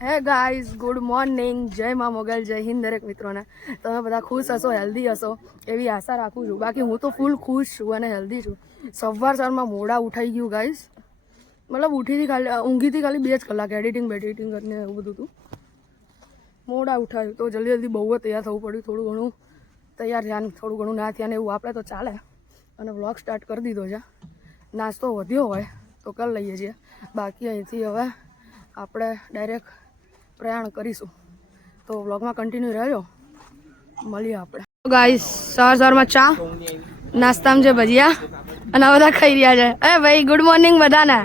Hey guys, good morning. જય મા મોગલ, જય હિન્દ દરેક મિત્રોને. તમે બધા ખુશ હશો, હેલ્ધી હશો એવી આશા રાખું છું. બાકી હું તો ફૂલ ખુશ છું અને હેલ્ધી છું. સવારમાં મોડા ઉઠાઈ ગયું ગાઈઝ. મતલબ ઊંઘીથી ખાલી 2 જ કલાક એડિટિંગ કરીને એવું બધું હતું. મોડા ઉઠાયું તો જલ્દી બહુ જ તૈયાર થવું પડ્યું. થોડું ઘણું તૈયાર થયા, થોડું ઘણું ના થયા ને એવું આપણે તો ચાલે. અને વ્લોગ સ્ટાર્ટ કરી દીધો છે. નાસ્તો વધ્યો હોય તો કરી લઈએ છીએ. બાકી અહીંથી હવે આપણે ડાયરેક્ટ પ્રયાણ કરીશું. તો વ્લોગમાં કન્ટિન્યુ રહેજો. મળીએ આપણે. ગાઈસ, સવારમાં ચા નાસ્તામાં છે ભજીયા અને બધા ખાઈ રહ્યા છે. એ ભાઈ, ગુડ મોર્નિંગ બધાને.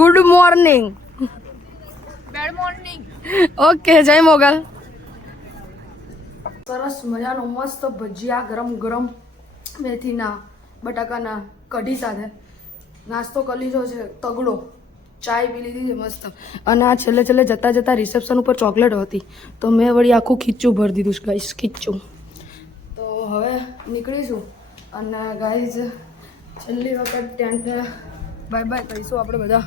Good morning. Bad morning. Okay, જય મોગલ. સરસ મજાનો મસ્ત ભજીયા ગરમ ગરમ મેથીના બટાકાના કઢી સાથે નાસ્તો કરી લીધો છે. તગડો ચાય પી લીધી છે મસ્ત. અને આ છેલ્લે જતા રિસેપ્શન ઉપર ચોકલેટ હતી તો મેં વળી આખું ખીચું ભરી દીધું છે ગાઈસ, ખીચું. તો હવે નીકળીશું અને ગાઈઝ છેલ્લી વખત ટેન્ટને બાય બાય કહીશું આપણે બધા.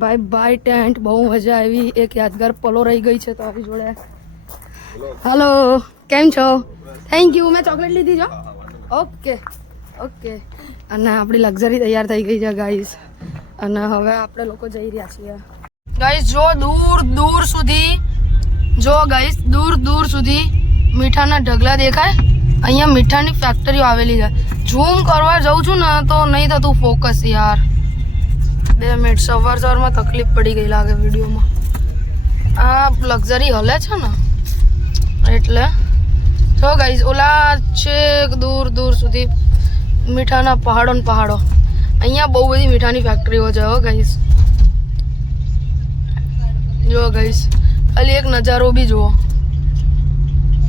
Bye bye tent. બહુ મજા આવી. એક યાદગાર પલો રહી ગઈ છે તમારી જોડે. હલો, કેમ છો? Thank you. મેં ચોકલેટ લીધી છો. ઓકે. અને આપણી લક્ઝરી તૈયાર થઈ ગઈ છે ગાઈઝ. અને હવે આપણે લોકો જઈ રહ્યા છીએ ગાઈઝ. જો દૂર સુધી મીઠાના ઢગલા દેખાય. અહીંયા મીઠાની ફેક્ટરીઓ આવેલી છે. ઝૂમ કરવા જાઉં છું ને તો નહીં થતું ફોકસ યાર. 2 મિનિટ. સવારમાં તકલીફ પડી ગઈ લાગે વિડીયોમાં. આ લક્ઝરી હલે છે ને એટલે. જો ગાઈઝ, ઓલા છે દૂર સુધી મીઠાના પહાડો. અહીંયા બહુ બધી મીઠાની ફેક્ટરીઓ છે હો ગાઈઝ. જો ગાઈઝ, ખાલી એક નજારો બી જુઓ.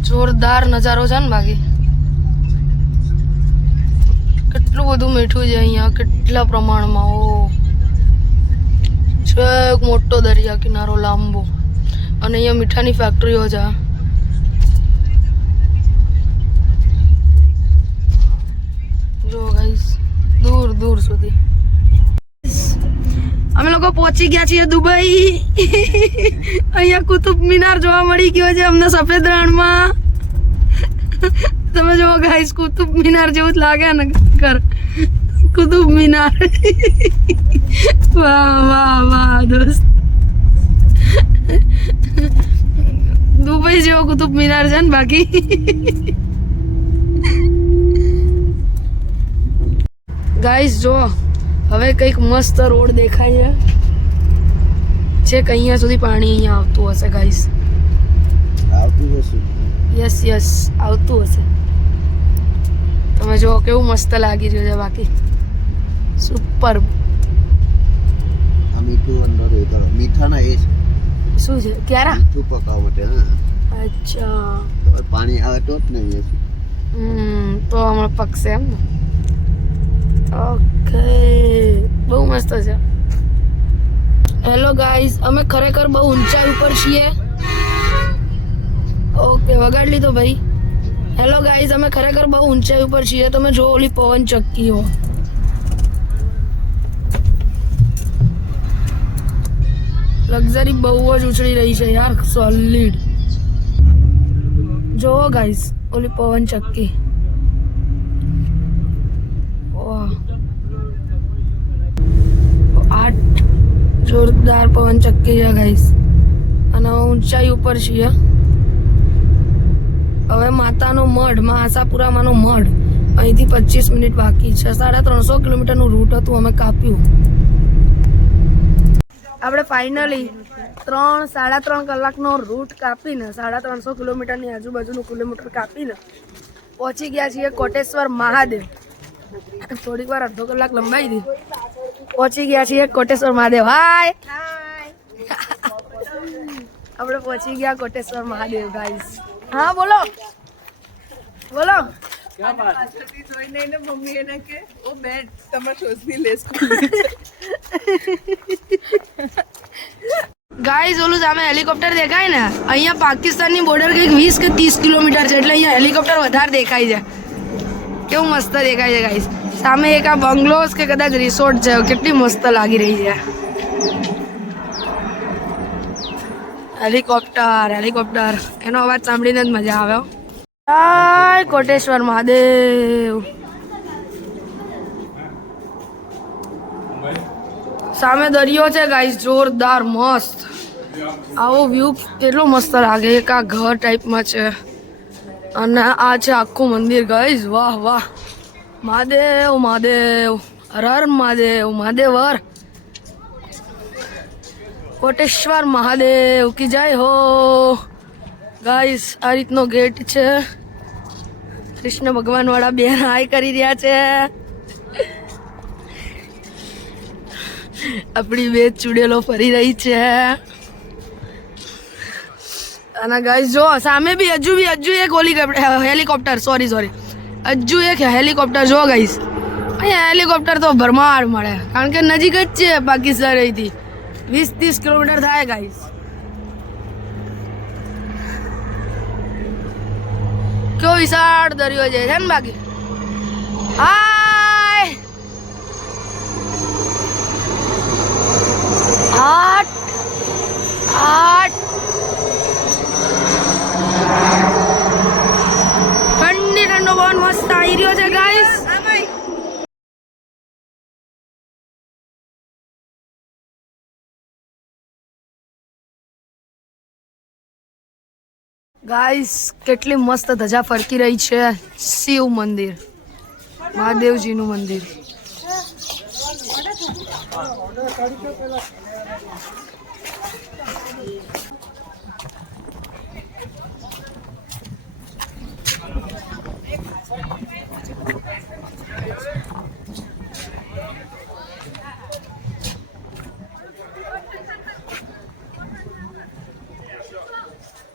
જોરદાર નજારો છે ને. બાકી કેટલું બધું મીઠું છે અહીંયા, કેટલા પ્રમાણમાં. ઓ છે મોટો દરિયા કિનારો લાંબો અને અહીંયા મીઠાની ફેક્ટરીઓ છે. જો ગાઈઝ, દૂર સુધી. અમે લોકો પહોંચી ગયા છીએ દુબઈ. અહીંયા કુતુબ મિનાર જોવા મળી ગયો છે અમને સફેદ રણમાં. તમે જો ગાઈઝ, કુતુબ મિનાર જેવું જ લાગે ને ઘર. કુતુબ મિનાર. વાહ દોસ્ત. દુબઈ જેવો કુતુબ મિનાર છે ને. બાકી ગાઈઝ જો હવે કંઈક મસ્ત રોડ દેખાય છે કે અહીંયા સુધી પાણી અહીંયા આવતું હશે ગાઈઝ. યસ આવતું હશે. તમે જો કેવું મસ્ત લાગી રહ્યું છે. બાકી સુપર. મીઠાના એ છે. શું છે? ક્યારા મીઠું પકાવવા માટે. અચ્છા, પાણી આવે તો જ નહીં. તો હમણાં પકશે એમ ને. ઓકે, બહુ મસ્ત છે. હેલો ગાઈઝ, અમે ખરેખર બહુ ઊંચાઈ ઉપર છીએ. ઓકે, વગાડ લીધો ભાઈ. હેલો ગાઈઝ, અમે ખરેખર બહુ ઊંચાઈ ઉપર છીએ. તમે જો ઓલી પવન ચક્કીઓ. લક્ઝરી બહુ જ ઉછળી રહી છે યાર, સોલિડ. જો ગાઈઝ, ઓલી પવન ચક્કી. જોરદાર પવન ચક્કી છે ગાઈસ. અને ઊંચાઈ ઉપર છીએ. હવે માતાનો મઢ, આશાપુરામાંનો મઢ, અહીંથી 25 મિનિટ બાકી છે. 350 કિલોમીટરનું રૂટ હતું, અમે કાપ્યું. આપણે ફાઇનલી 3-3.5 કલાકનો રૂટ કાપીને 350 કિલોમીટરની આજુબાજુનું કિલોમીટર કાપીને પહોંચી ગયા છીએ કોટેશ્વર મહાદેવ. થોડીક વાર અડધો કલાક લંબાઈ હતી. પહોંચી ગયા છીએ કોટેશ્વર મહાદેવ. હાય. આપણે પહોંચી ગયા કોટેશ્વર મહાદેવ ગાઈસ. હા બોલો. ગાઈસ, ઓલું સામે હેલિકોપ્ટર દેખાય ને, અહીંયા પાકિસ્તાનની બોર્ડર કંઈક 20 કે 30 કિલોમીટર છે એટલે અહીંયા હેલિકોપ્ટર વધારે દેખાય છે. કેવું મસ્ત દેખાય છે ગાઈસ. સામે એક આ બંગલોઝ કે કદાચ રિસોર્ટ છે. કેટલી મસ્ત લાગી રહી છે. હેલિકોપ્ટર એનો અવાજ સાંભળીને જ મજા આવે. જય કોટેશ્વર મહાદેવ. સામે દરિયો છે ગાઈસ, જોરદાર મસ્ત. આવો વ્યૂ કેટલો મસ્ત લાગે. એક આ ઘર ટાઈપમાં છે અને આ છે આખું મંદિર ગાઈસ. વાહ વાહ, મહાદેવ મહાદેવ, હર હર મહાદેવ, મહાદેવર, કોટેશ્વર મહાદેવ કી જય હો. ગાઈસ આ રીતનો ગેટ છે. કૃષ્ણ ભગવાન વાળા બેન હાય કરી રહ્યા છે. આપણી બે ચુડેલો ફરી રહી છે. અને ગાઈસ જો સામે બી હજુ એક હેલિકોપ્ટર, સોરી હજુ એક હેલિકોપ્ટર જો ગાઈસ. અહીંયા હેલિકોપ્ટર તો ભરમાર મળે કારણ કે નજીક જ છે પાકિસ્તાન અહીંથી 20-30 કિલોમીટર થાય ગાઈસ. કેવો વિશાળ દરિયો જાય છે ને બાકી. હાય આટ આટ ઠંડો પવન મસ્ત આવી રહ્યો છે ગાઈસ. ગાઈસ કેટલી મસ્ત ધજા ફરકી રહી છે. શિવ મંદિર, મહાદેવજીનું મંદિર.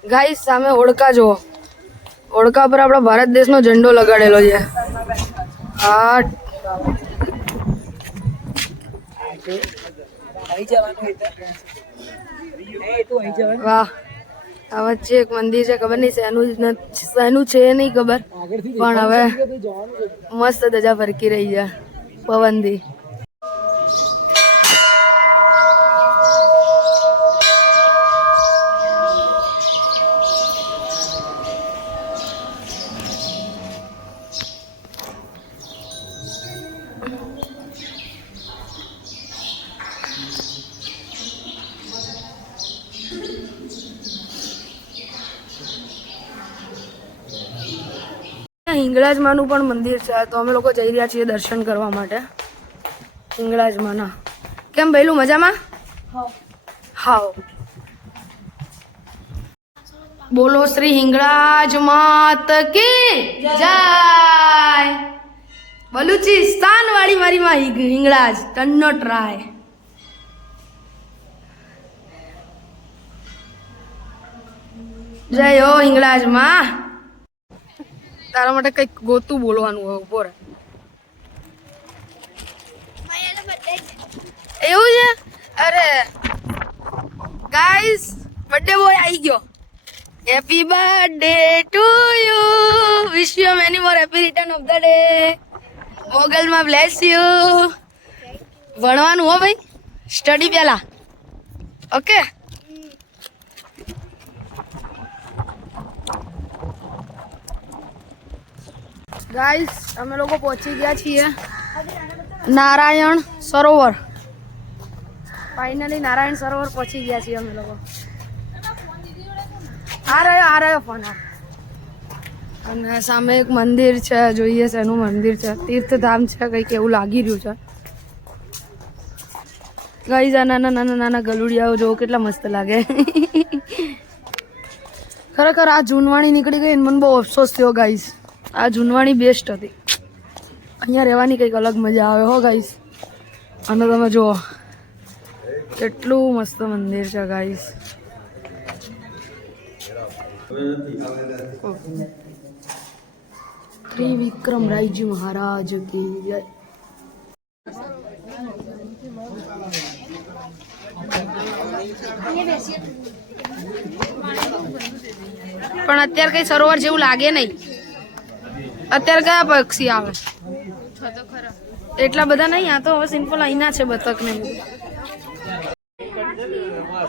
ગાઈસ સામે હોડકા જુઓ. હોડકા પર આપણા ભારત દેશનો ઝંડો લગાડેલો છે. વાહ, આ વચ્ચે એક મંદિર છે, ખબર નહીં શેનું છે નહીં ખબર, પણ હવે મસ્ત ધજા ફરકી રહી છે પવનથી. હિંગળાજમાનું પણ મંદિર છે, તો અમે લોકો જઈ રહ્યા છીએ દર્શન કરવા માટે હિંગળાજમાના. કેમ ભઈલું મજામાં? હાવ. બોલો શ્રી હિંગળાજ માત કી જય. બલુચિસ્તાન વાળી મારી માં હિંગળાજ ટન્નો ટ્રાય. જય હો હિંગળાજ માં. તારા માટે કઈક ગોતું બોલવાનું હોય. ઉભો રહે. એવું છે? અરે ગાઈસ, બર્થડે બોય આવી ગયો. Happy birthday to you, wish you many more happy return of the day. મોગલમાં બ્લેસ યુ. ભણવાનું હો ભાઈ, સ્ટડી પહેલા. ઓકે. ગાઈસ અમે લોકો પહોંચી ગયા છીએ નારાયણ સરોવર. ફાઇનલી નારાયણ સરોવર પહોંચી ગયા છીએ અમે લોકો. આ રહ્યો ફોન. અને સામે એક મંદિર છે, જોઈએ છે એનું મંદિર છે, તીર્થધામ છે કંઈક એવું લાગી રહ્યું છે. ગાઈસ આ નાના ગલુડિયાઓ જો કેટલા મસ્ત લાગે. ખરેખર આ જૂનવાણી નીકળી ગઈ, મને બહુ અફસોસ થયો ગાઈસ. આ જૂનવાણી બેસ્ટ હતી. અહીંયા રહેવાની કંઈક અલગ મજા આવે હો ગાઈસ. અને તમે જુઓ કેટલું મસ્ત મંદિર છે ગાઈસ. ત્રિવિક્રમ રાયજી મહારાજ કી જય. પણ અત્યારે કઈ સરોવર જેવું લાગે નહીં. અત્યારે કયા પક્ષી આવે? એટલા બધા નહીં. આ તો હવે સિમ્પલ અહીંના છે બતક ને. હે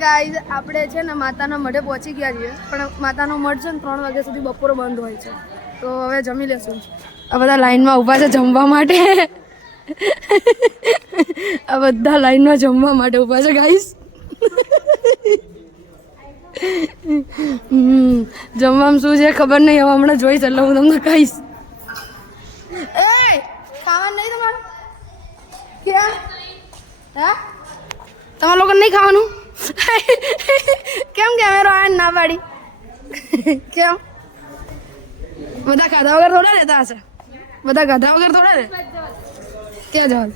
ગાઈઝ આપણે છે ને માતાના મઢે પહોંચી ગયા છીએ, પણ માતાનો મઢ છે ને 3 વાગ્યા સુધી બપોરે બંધ હોય છે. તો હવે જમી લેશું. આ બધા લાઈનમાં ઊભા છે જમવા માટે. આ બધા લાઈનમાં જમવા માટે ઊભા છે ગાઈઝ. જમવામાં શું છે ખબર નહીં, હવે હમણાં જોઈશ એટલે હું તમને કહીશ. એ ખાવાનું નહીં તમારું? કેમ? હા, તમારા લોકો નહીં ખાવાનું? કેમ કેમેરો આવે ના પાડી? કેમ? બધા ખાધા વગર થોડા રહેતા હશે. બધા ખાધા વગર થોડા રહે. ક્યાં જવા દે?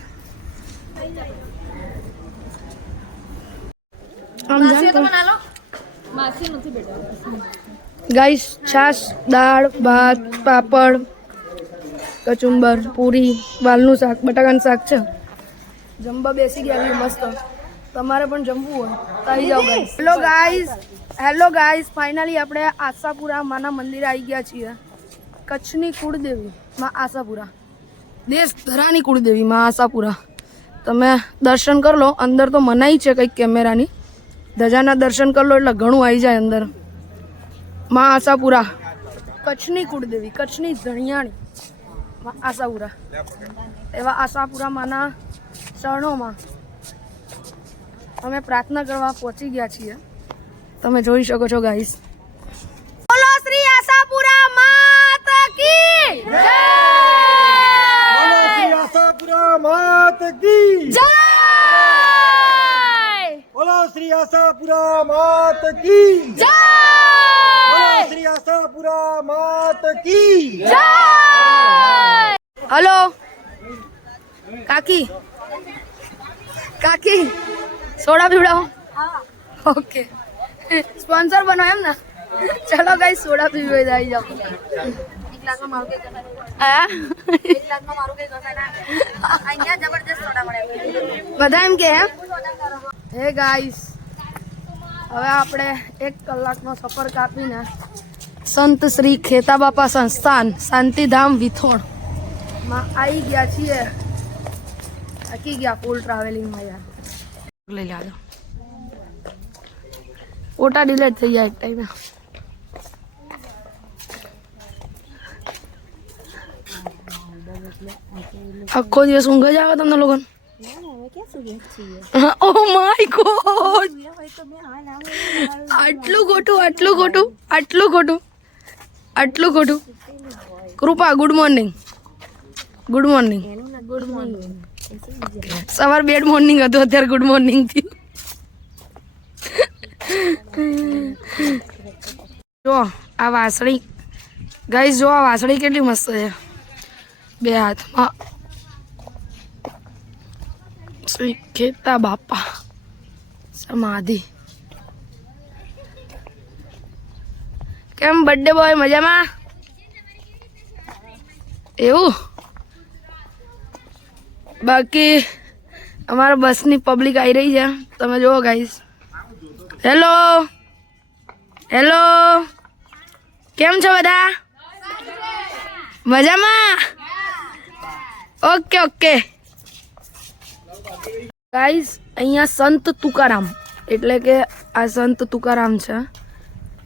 ગાઈસ, છાશ, દાળ, ભાત, પાપડ, કચુંબર, પૂરી, વાલનું શાક, બટાકાનું શાક છે. જમવા બેસી ગયા મસ્ત. તમારે પણ જમવું હોય તો આવી જાઓ ગાઈસ. હેલો ગાઈસ, ફાઇનલી આપણે આશાપુરા માના મંદિરે આવી ગયા છીએ. કચ્છની કુળદેવી માં આશાપુરા, દેશ ધરાની કુળદેવી માં આશાપુરા. તમે દર્શન કરી લો. અંદર તો મનાઈ છે કંઈક કેમેરાની. ધજાના દર્શન કરી લો એટલે ઘણું આવી જાય અંદર. માં આશાપુરા, કચ્છની કુળદેવી, કચ્છની ધણિયાણી માં આશાપુરા. એવા આશાપુરા માના શરણોમાં અમે પ્રાર્થના કરવા પહોંચી ગયા છીએ. તમે જોઈ શકો છો ગાઈસ. બોલો શ્રી આશાપુરા માત કી જય! બોલો શ્રી આશાપુરા માત કી જય! બોલો શ્રી આશાપુરા માત કી જય! બોલો શ્રી આશાપુરા માત કી જય! હલો કાકી, કાકી સોડા પીવડાવો. ઓકે, સ્પોન્સર બનો એમ ને? ચલો ગાઈસ, સોડા પીવી હોય આવી જાઓ. બધા એમ કે હે ગાઈસ, હવે આપણે 1 કલાકનો સફર કાપીને સંત શ્રી ખેતા બાપા સંસ્થાન શાંતિધામ વિથોણ માં આવી ગયા છીએ. થાકી ગયા ફૂલ ટ્રાવેલિંગમાં યાર. લઈ લાજો. ફોટા ડિલીટ થઈ ગયા એક ટાઈમે. આખો દિવસ ઊંઘ જ આવે તમને લોકોને? ઓ માય ગોડ, આટલું ખોટું, આટલું ખોટું, આટલું ખોટું, આટલું ખોટું. કૃપા, ગુડ મોર્નિંગ. Good morning. સવાર બેડ મોર્નિંગ હતું, અત્યારે ગુડ મોર્નિંગ થયું. જો આ વાસળી ગાઈસ, જો આ વાસળી કેટલી મસ્ત છે. 2 હાથમાં શ્રી ખેતા બાપા સમાધિ. કેમ બર્થડે બોય, મજામાં? એવું? બાકી અમારા બસની પબ્લિક આવી રહી છે, તમે જુઓ ગાઈસ. હેલો હેલો, કેમ છો બધા? મજામાં? ઓકે ઓકે ગાઈસ, અહીંયા સંત તુકારામ એટલે કે આ સંત તુકારામ છે.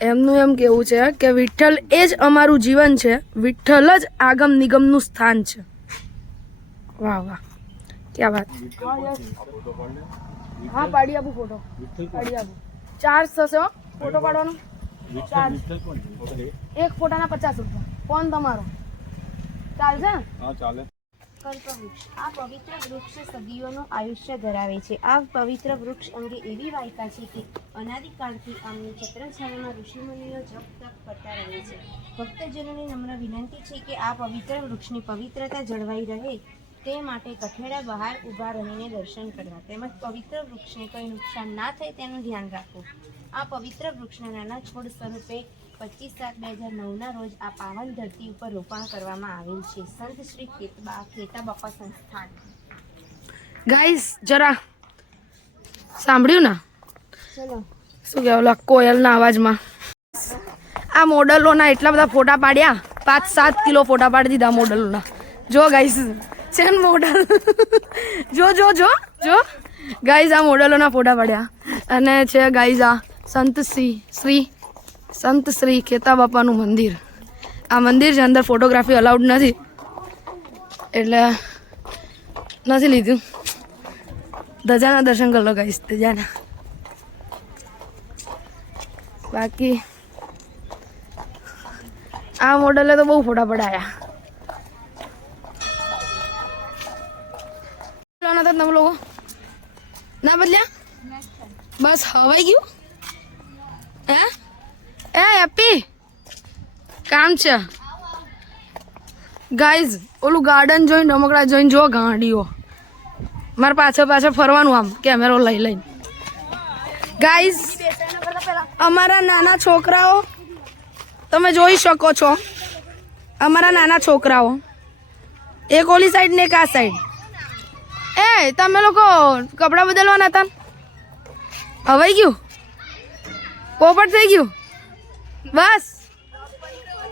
એમનું એમ કેવું છે કે વિઠ્ઠલ એ જ અમારું જીવન છે, વિઠ્ઠલ જ આગમ નિગમનું સ્થાન છે. વાહ વાહ, ક્યાં વાત. હા, પાડી આપું ફોટો, પાડી આપું. ચાર્જ થશે હો ફોટો પાડવાનો? ચાર્જ એક ફોટાના 50 રૂપિયા. ફોન તમારો ચાલશે? હા ચાલે. કલ્પવૃક્ષ. આ પવિત્ર વૃક્ષ સદીઓનું આયુષ્ય ધરાવે છે. આ પવિત્ર વૃક્ષ અંગે એવી વાયકા છે કે અનાદિકાળથી આમની છત્રછાયામાં ઋષિમુનિઓ જપ તપ કરતા રહે છે. ભક્તજનોને નમ્ર વિનંતી છે કે આ પવિત્ર વૃક્ષની પવિત્રતા જળવાઈ રહે તે માટે કઠેડા બહાર ઊભા રહીને દર્શન કરવા તેમજ પવિત્ર વૃક્ષને કંઈ નુકસાન ના થાય તેનું ધ્યાન રાખવું. આ પવિત્ર વૃક્ષના નાના છોડ સ્વરૂપે 25/7/2009 રોજ આ પાવન ધરતી ઉપર રોપણ કરવામાં આવેલ છે. સંત શ્રી ખેતા બાપા સંસ્થાન. ગાઈસ જરા સાંભળ્યું ને ચલો શું કહેવાય કોયલના અવાજમાં આ મોડલોના એટલા બધા ફોટા પાડ્યા 5-7 કિલો ફોટા પાડી દીધા મોડલોના જો ગાઈસ છે ને મોડલ જો જો જો જો ગાઈસ આ મોડલોના ફોટા પાડ્યા અને છે ગાઈસ આ સંત શ્રી ખેતા બાપાનું મંદિર આ મંદિર છે અંદર ફોટોગ્રાફી અલાઉડ નથી એટલે નથી લીધું ધજાના દર્શન કરી લો ગાઈસ ધજાના બાકી આ મોડલે તો બહુ ફોટા પડાયા નતા તમે લોકો ના બદલ્યા બસ હવાઈ ગયું હે હેપી કામ છે ગાઈઝ ઓલું ગાર્ડન જોઈને રમકડા જોઈને જો ગાંડીઓ મારે પાછળ ફરવાનું આમ કેમેરો લઈને ગાઈઝ અમારા નાના છોકરાઓ તમે જોઈ શકો છો અમારા નાના છોકરાઓ એક ઓલી સાઈડ ને એક આ સાઈડ એ તમે લોકો કપડાં બદલવાના હતા હવાઈ ગયું પોપટ થઈ ગયું બસ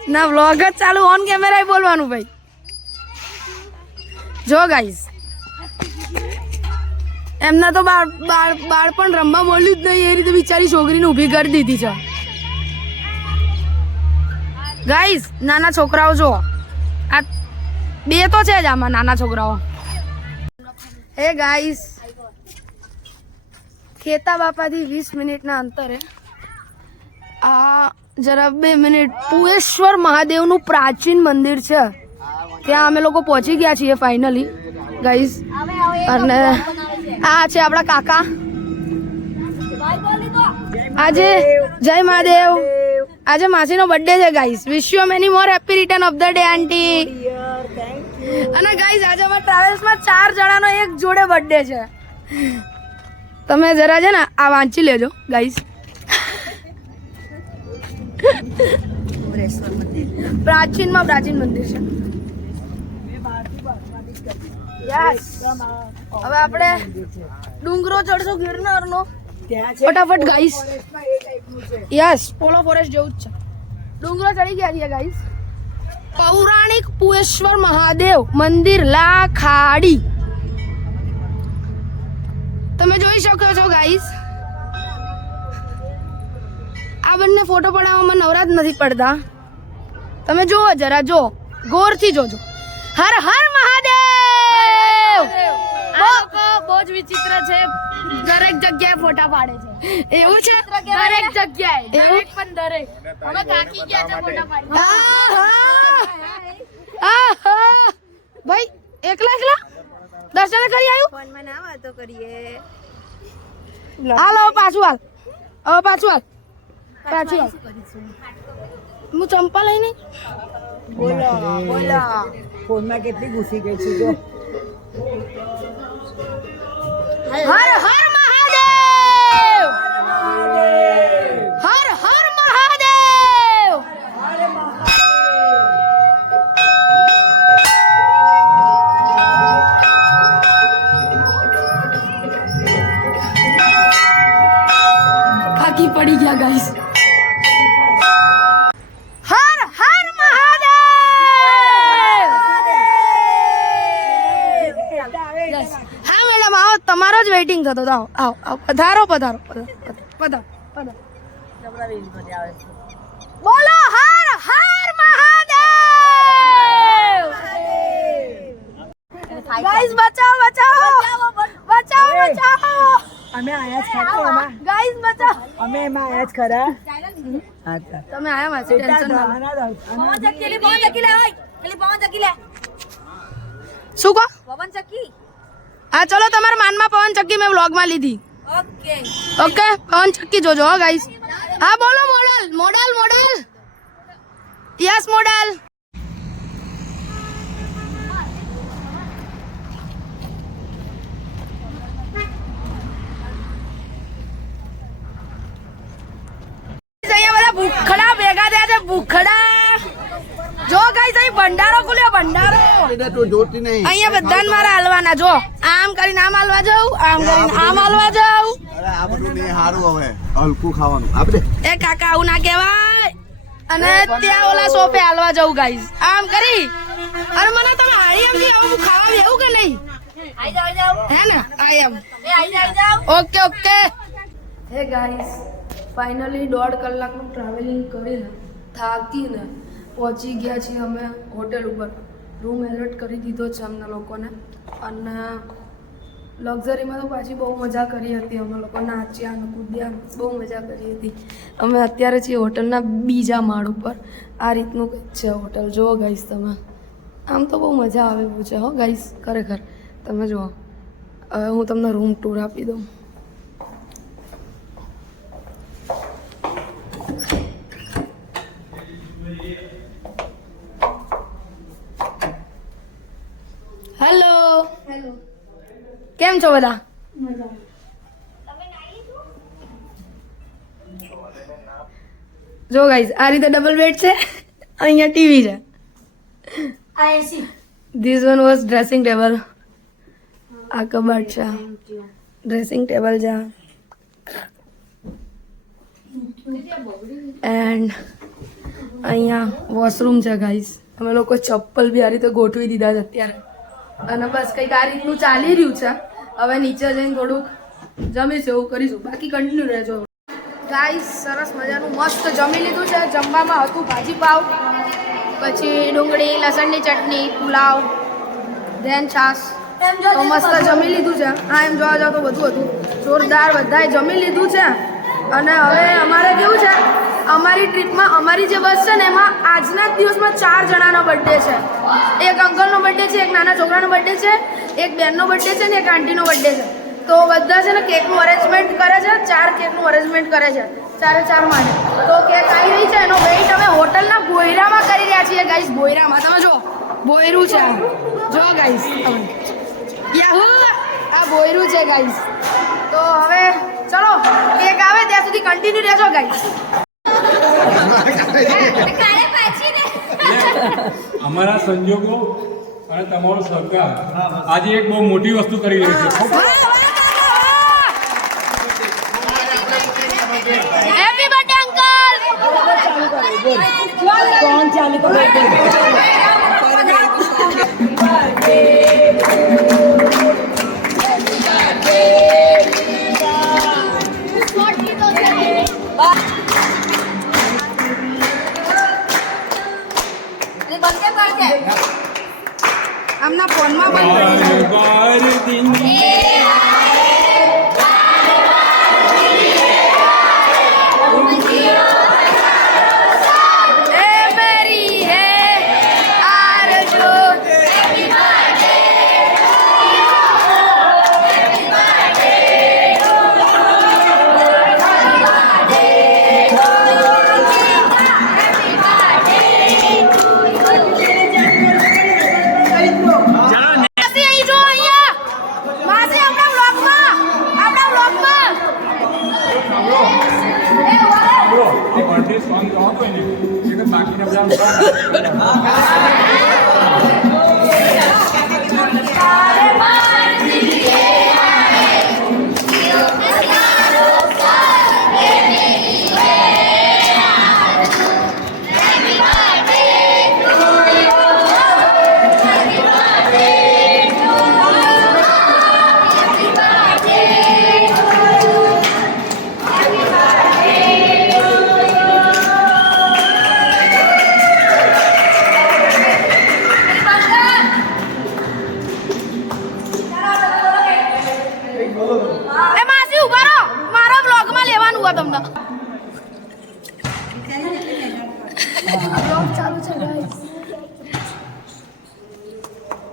ના વ્લોગ જ ચાલુ ઓન કેમેરા બોલવાનું ભાઈ જો ગાઈસ એમના તો બાળપણ રમવા મળ્યું જ નહીં એ રીતે બિચારી છોકરીને ઊભી કરી દીધી છે ગાઈસ નાના છોકરાઓ જો આ બે તો છે જ આમાં નાના છોકરાઓ હે ગાઈસ ખેતા બાપાથી 20 મિનિટના અંતરે આ જરા 2 મિનિટ પુએશ્વર મહાદેવનું પ્રાચીન મંદિર છે ત્યાં અમે લોકો પહોંચી ગયા છીએ ફાઇનલી ગાઈસ અને આ છે આપણા કાકા આજે જય મહાદેવ આજે માસીનો બર્થડે છે guys wish you many more happy return of the day aunty અને ગાઈસ આજે અમારા ટ્રાવેલ્સમાં 4 જણાનો એક જોડે બર્થડે છે તમે જરા છે ને આ વાંચી લેજો ગાઈસ પ્રાચીન મંદિર છે યસ હવે આપણે ડુંગરો ચડશું ગિરનારનો ફટાફટ ગાઈસ યસ પોલો ફોરેસ્ટ જેવું જ છે ડુંગરો ચડી ગયા છીએ ગાઈસ પૌરાણિક પુએશ્વર મહાદેવ મંદિર લાખાડી તમે જોઈ શકો છો ગાઈસ આ બંને ફોટો પડાવવામાં નવરાત નથી પડતા તમે જોવો જરા જો ગોરથી જોજો હર હર મહાદેવ બહુ જ વિચિત્ર છે દરેક જગ્યાએ ફોટા પાડે છે એવું છે દરેક જગ્યાએ દરેક પણ દરેક અમે થાકી ગયા છે ફોટા પાડી ભાઈ એકલા દર્શન કરી આવ્યું ફોનમાં ના વાતો કરીએ હાલ હવે પાછું હાલ હું ચંપા લઈને બોલો ફોનમાં કેટલી ઘૂસી ગઈ છે જો હર હર મહાદેવ હર હર મહાદેવ થાકી પડી ગયા ગાઈસ હર હર મહાદેવ હા મેડમ આવો તમારો જ વેઇટિંગ થતો હતો આવો પધારો બોલો હર હર મહાદેવ ગાઈસ બચાવો અમે આયા જ ખરા ગાઈસ બચાવો અમે એમાં આયા જ ખરા તમે આયા માસી ટેન્શન ના શું કહો હા ચલો તમારા માનમાં પવન ચક્કી મેં વ્લોગમાં લીધી ઓકે પવન ચક્કી જોજો હો ગાઈસ હા બોલો મોડલ યસ મોડલ અહીંયા બધા ભૂખડા ભેગા થયા છે ભૂખડા જો ગાઈસ અહીં ભંડારો ખુલ્યો ભંડારો બેટા તું જોતી નહીં. અહીંયા બધાને મારા હાલવાના જો આમ કરીને આમ હાલવા જાઉં આમ કરીને આમ હાલવા જાઉં. અરે આ બધું નહીં સારું હવે હલકું ખાવાનું આપણે એ કાકા આવું ના કહેવાય. અને ત્યાં ઓલા સોફે હાલવા જાઉં ગાઈસ આમ કરી. અરે મને તમે હારી આમ આવું ખાવા દેવું કે નહીં? હે ને I am okay okay. Hey guys finally 1.5 કલાકનું ટ્રાવેલિંગ કરીને થાકીને પહોંચી ગયા છીએ અમે હોટેલ ઉપર. રૂમ એલોટ કરી દીધો છે અમને લોકોને. અને લક્ઝરીમાં તો પાછી બહુ મજા કરી હતી અમે લોકો. નાચ્યા અને કૂદ્યા બહુ મજા કરી હતી. અમે અત્યારે છીએ હોટલના બીજા માળ ઉપર. આ રીતનું કંઈક છે હોટલ. જુઓ ગાઈસ તમે. આમ તો બહુ મજા આવે એવું છે હો ગાઈસ ખરેખર. તમે જુઓ. હવે હું તમને રૂમ ટૂર આપી દઉં. હેલો હેલો, કેમ છો બધા? જો ગાઈઝ આ રીતે ડબલ બેડ છે. અહીંયા ટીવી છે. This one was dressing table. આ કબાટ છે. ડ્રેસિંગ ટેબલ છે. એન્ડ અહીંયા વોશરૂમ છે ગાઈઝ. અમે લોકો ચપ્પલ બી આ રીતે ગોઠવી દીધા છે અત્યારે. અને બસ કંઈક આ રીતનું ચાલી રહ્યું છે. હવે નીચે જઈને થોડુંક જમીશું એવું કરીશું. બાકી કન્ટિન્યુ રહેજો ગાઈસ. સરસ મજાનું મસ્ત જમી લીધું છે. જમવામાં હતું ભાજી પાવ, પછી ડુંગળી લસણની ચટણી, પુલાવ, ધેન છાશ. તો મસ્ત જમી લીધું છે. હા એમ જોવા જાવ તો બધું હતું જોરદાર. બધાએ જમી લીધું છે. અને હવે અમારે કેવું છે, અમારી ટ્રીપમાં અમારી જે બસ છે ને એમાં આજના જ દિવસમાં 4 જણાનો બર્થડે છે. એક અંકલનો બર્થડે છે, એક નાના છોકરાનો બર્થડે છે, એક બેનનો બર્થડે છે ને એક આંટીનો બર્થડે છે. તો બધા છે ને કેકનું અરેન્જમેન્ટ કરે છે. 4 કેકનું અરેન્જમેન્ટ કરે છે 4 માટે. તો કેક આવી રહી છે. એનો વેઇટ અમે હોટલના બોયરામાં કરી રહ્યા છીએ ગાઈસ. બોયરામાં તમે જો બોયરું છે. જો ગાઈસ યાહુ આ બોયરું છે ગાઈસ. તો હવે ચલો કેક આવે ત્યાં સુધી કન્ટિન્યુ રહેજો ગાઈસ. અમારા સંજોગો અને તમારો સરકાર આજે એક બહુ મોટી વસ્તુ કરી રહી છે. Happy birthday uncle. કોણ ચાલુ કરે? આમના ફોનમાં બંધ કરી દે.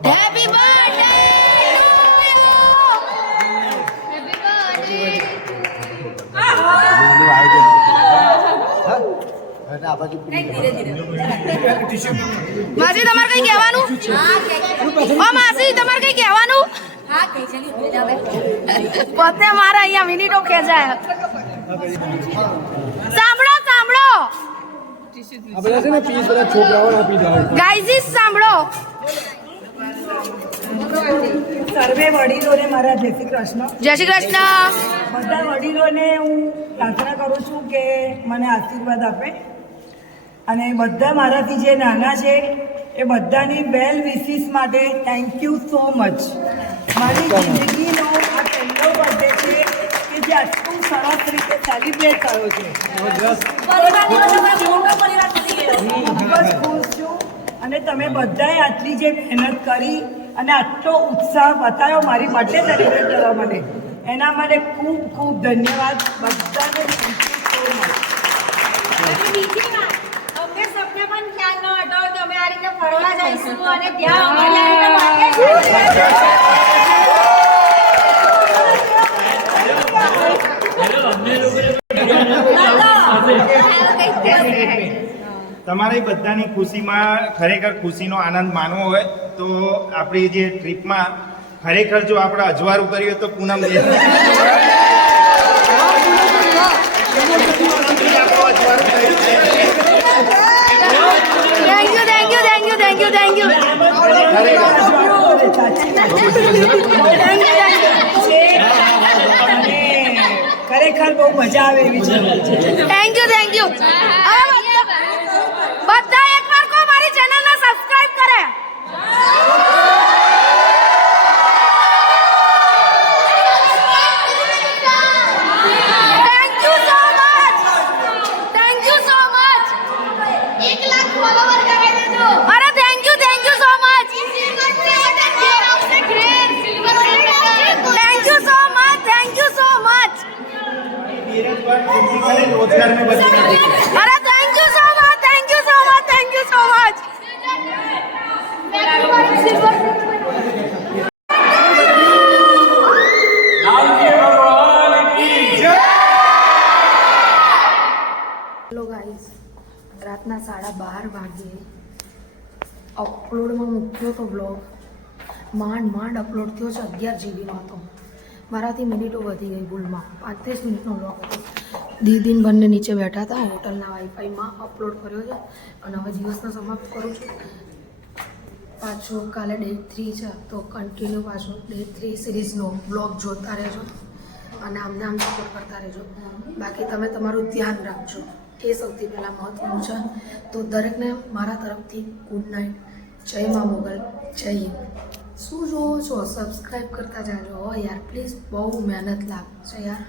Happy birthday! માસી તમારે કઈ કહેવાનું? ઓ માસી તમારે કઈ કહેવાનું? પોતે મારા અહીંયા મિનિટો ખેંચાય. સાંભળો સાંભળો આ બધા છે ને પીસ બધા છોકરાઓને આપી દો. ગાઈઝ સાંભળો. સર્વે વડીલોને મારા જય શ્રી કૃષ્ણ. જય શ્રી કૃષ્ણ. બધા વડીલોને હું પ્રાર્થના કરું છું કે મને આશીર્વાદ આપે અને બધા મારાથી જે નાના છે એ બધાની વેલ વિશિસ માટે થેન્ક યુ સો મચ. મારી જિંદગીનો આ પહેલો બર્થડે છે કે જે આટલું સરસ રીતે સેલિબ્રેટ થયો છે. ખૂબ જ ખુશ છું અને તમે બધાએ આટલી જે મહેનત કરી અને આટલો ઉત્સાહ બતાવ્યો મારી બર્થડે સેલિબ્રેટ કરવા માટે, એના માટે ખૂબ ખૂબ ધન્યવાદ બધાને. Thank you so much. બીજી વાત, અમને સપને પણ ખ્યાલ ન હતો કે અમે આ રીતે ફરવા જઈશું અને ત્યાં અમારી આ રીતે તમારી બધાની ખુશીમાં ખરેખર ખુશીનો આનંદ માનવો હોય તો આપણી જે ટ્રીપમાં ખરેખર જો આપણે અજવાળું કર્યું તો પૂનમ દે ખરેખર બહુ મજા આવે એવી છે. Thank you. બધા એકવાર કો મારી ચેનલને સબસ્ક્રાઇબ કરે. Thank you so much. 1 lakh follower કરાવી દેજો. અરે thank you so much. Thank you so much. રોજગાર में बदल અરે thank you so much. Hello guys, રાતના 12:30 વાગે અપલોડમાં મૂક્યો તો બ્લોગ. માંડ અપલોડ થયો છે. 11 GB નો હતો. મારાથી મિનિટો વધી ગઈ ભૂલમાં. 35 મિનિટનો બ્લોગ હતો. દીદીન બંને નીચે બેઠા હતા. હોટલના વાઈફાઈમાં અપલોડ કર્યો છે અને હવે દિવસનો સમાપ્ત કરું છું. પાછો કાલે ડે 3 છે તો કન્ટિન્યુ પાછો ડે 3 સિરીઝનો બ્લોગ જોતા રહેજો અને આમને આમ સપોર્ટ કરતા રહેજો. બાકી તમે તમારું ધ્યાન રાખજો, એ સૌથી પહેલાં મહત્ત્વનું છે. તો દરેકને મારા તરફથી ગુડ નાઇટ. જય મા મોગલ. જય હિન્દ. શું જોવો છો? સબસ્ક્રાઈબ કરતા જાજો યાર પ્લીઝ. બહુ મહેનત લાગશે યાર.